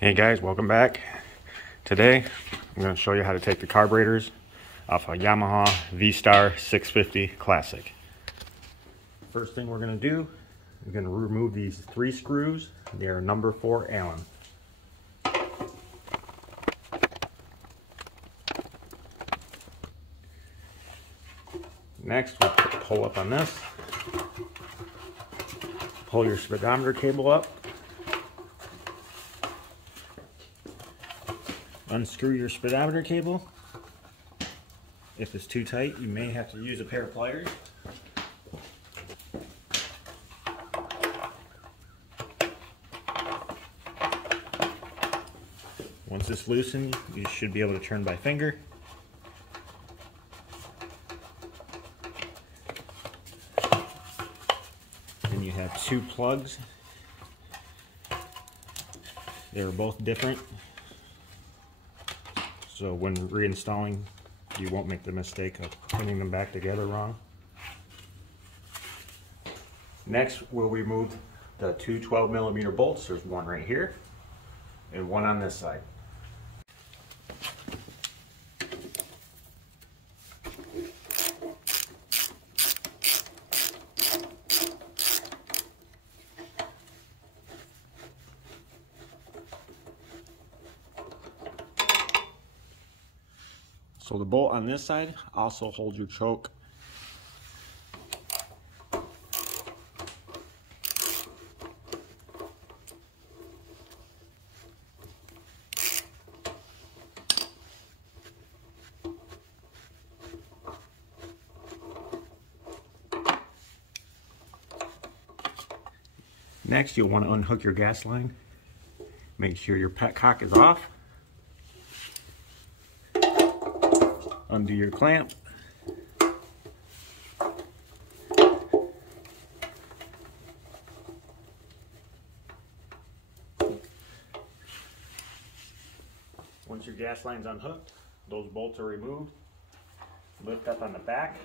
Hey guys, welcome back. Today I'm going to show you how to take the carburetors off a Yamaha V-Star 650 Classic. First thing we're going to do, we're going to remove these 3 screws. They are number 4 Allen. Next, we'll pull up on this. Pull your speedometer cable up. Unscrew your speedometer cable. If it's too tight, you may have to use a pair of pliers. Once it's loosened, you should be able to turn by finger. Then you have 2 plugs. They're both different, so when reinstalling, you won't make the mistake of putting them back together wrong. Next, we'll remove the 2 12mm bolts. There's one right here and one on this side. So the bolt on this side also holds your choke. Next, you'll want to unhook your gas line. Make sure your petcock is off. Undo your clamp. Once your gas line's unhooked, those bolts are removed. Lift up on the back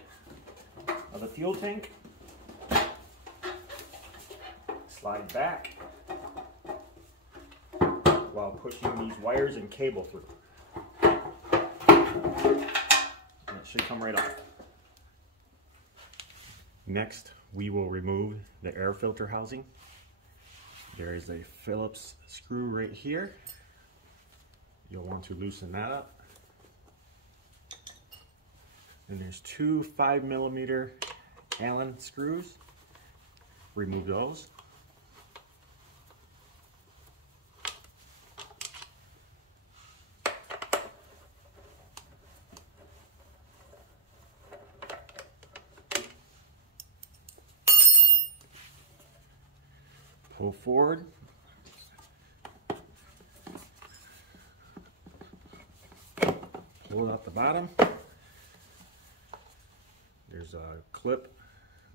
of the fuel tank. Slide back while pushing these wires and cable through. It should come right off. Next, we will remove the air filter housing. There is a Phillips screw right here. You'll want to loosen that up. And there's 2 5mm Allen screws. Remove those. Pull forward. Pull it out the bottom. There's a clip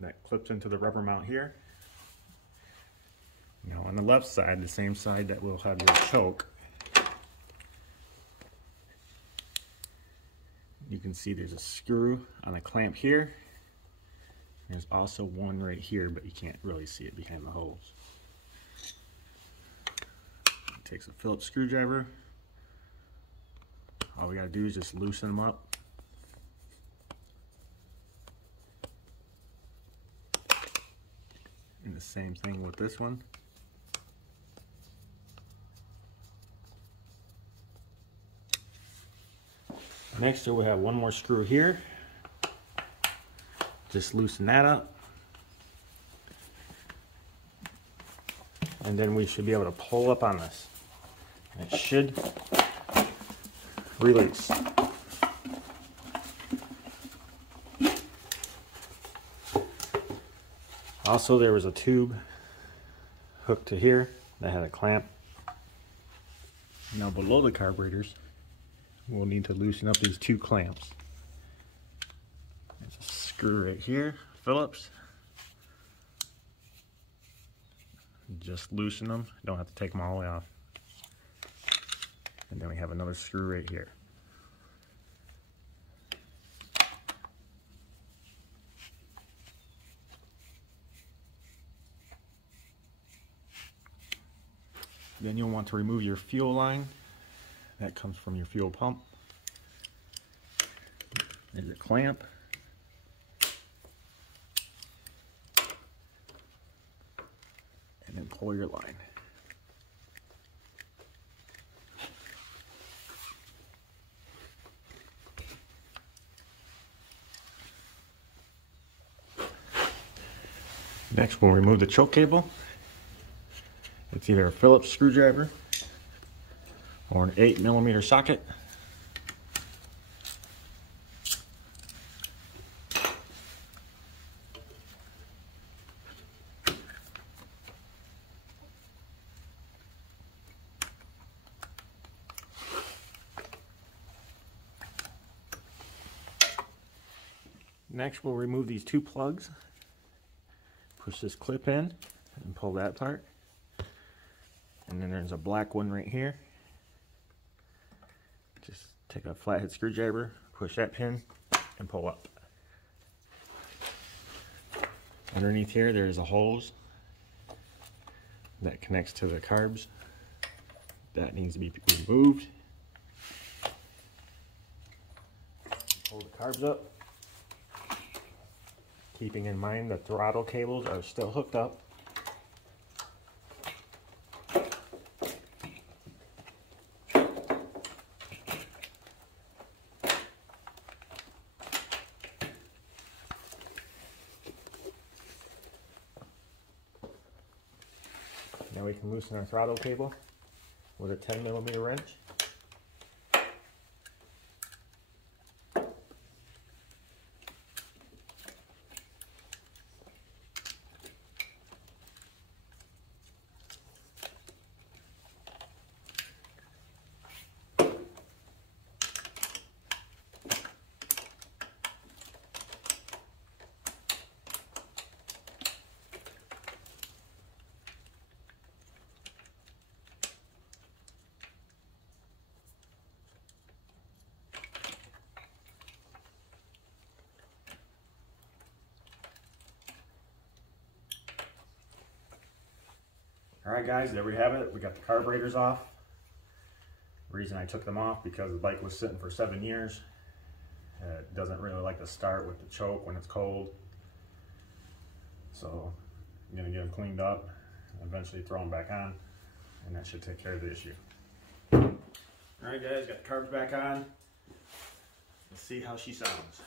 that clips into the rubber mount here. Now on the left side, the same side that will have your choke, you can see there's a screw on a clamp here. There's also one right here, but you can't really see it behind the holes. Takes a Phillips screwdriver. All we gotta do is just loosen them up. And the same thing with this one. Next, we have one more screw here. Just loosen that up. And then we should be able to pull up on this. It should release. Also, there was a tube hooked to here that had a clamp. Now below the carburetors, we'll need to loosen up these 2 clamps. There's a screw right here, Phillips. Just loosen them, don't have to take them all the way off. And then we have another screw right here. Then you'll want to remove your fuel line. That comes from your fuel pump. There's a clamp. And then pull your line. Next, we'll remove the choke cable. It's either a Phillips screwdriver or an 8mm socket. Next, we'll remove these two plugs. Push this clip in and pull that part. And then there's a black one right here. Just take a flathead screwdriver, push that pin, and pull up. Underneath here, there's a hose that connects to the carbs. That needs to be removed. Pull the carbs up. Keeping in mind the throttle cables are still hooked up. Now we can loosen our throttle cable with a 10mm wrench. Alright guys, there we have it. We got the carburetors off. The reason I took them off because the bike was sitting for 7 years. It doesn't really like to start with the choke when it's cold. So I'm going to get them cleaned up and eventually throw them back on, and that should take care of the issue. Alright guys, got the carbs back on. Let's see how she sounds.